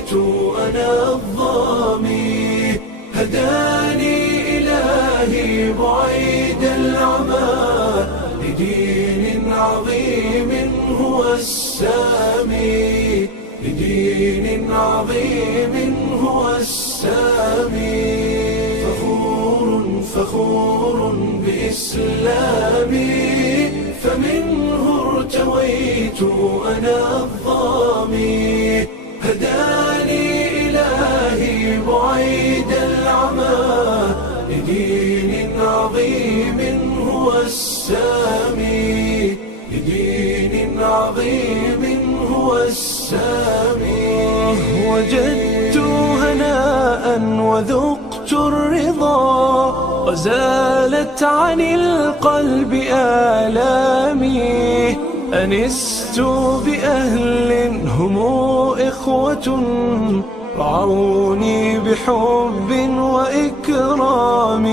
ارتويت أنا الظامي. هداني إلهي بعيد العمى لدين عظيم هو السامي، لدين عظيم هو السامي. فخور بإسلامي فمنه ارتويت أنا الظامي. هداني إلهي بعيد العمى لدين عظيم هو السامي، لدين عظيم هو السامي. وجدت هناء وذقت الرضا وزالت عن القلب آلامي. أنست بأهل هم إخوة رعوني بحب وإكرام.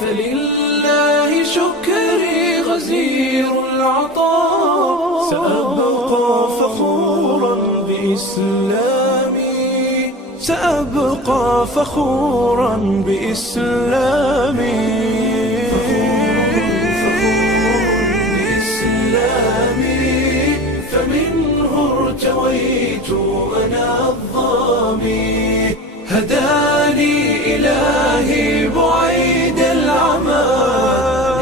فلله شكري غزير العطاء، سأبقى فخورا بإسلامي، سأبقى فخورا بإسلامي. فمنه ارتويت أنا الظامي. هداني إلهي بعيد العمى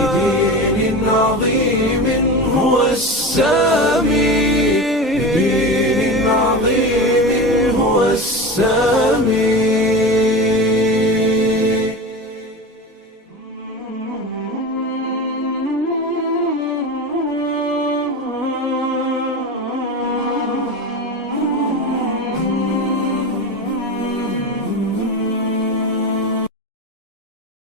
لدين عظيم هو السامي.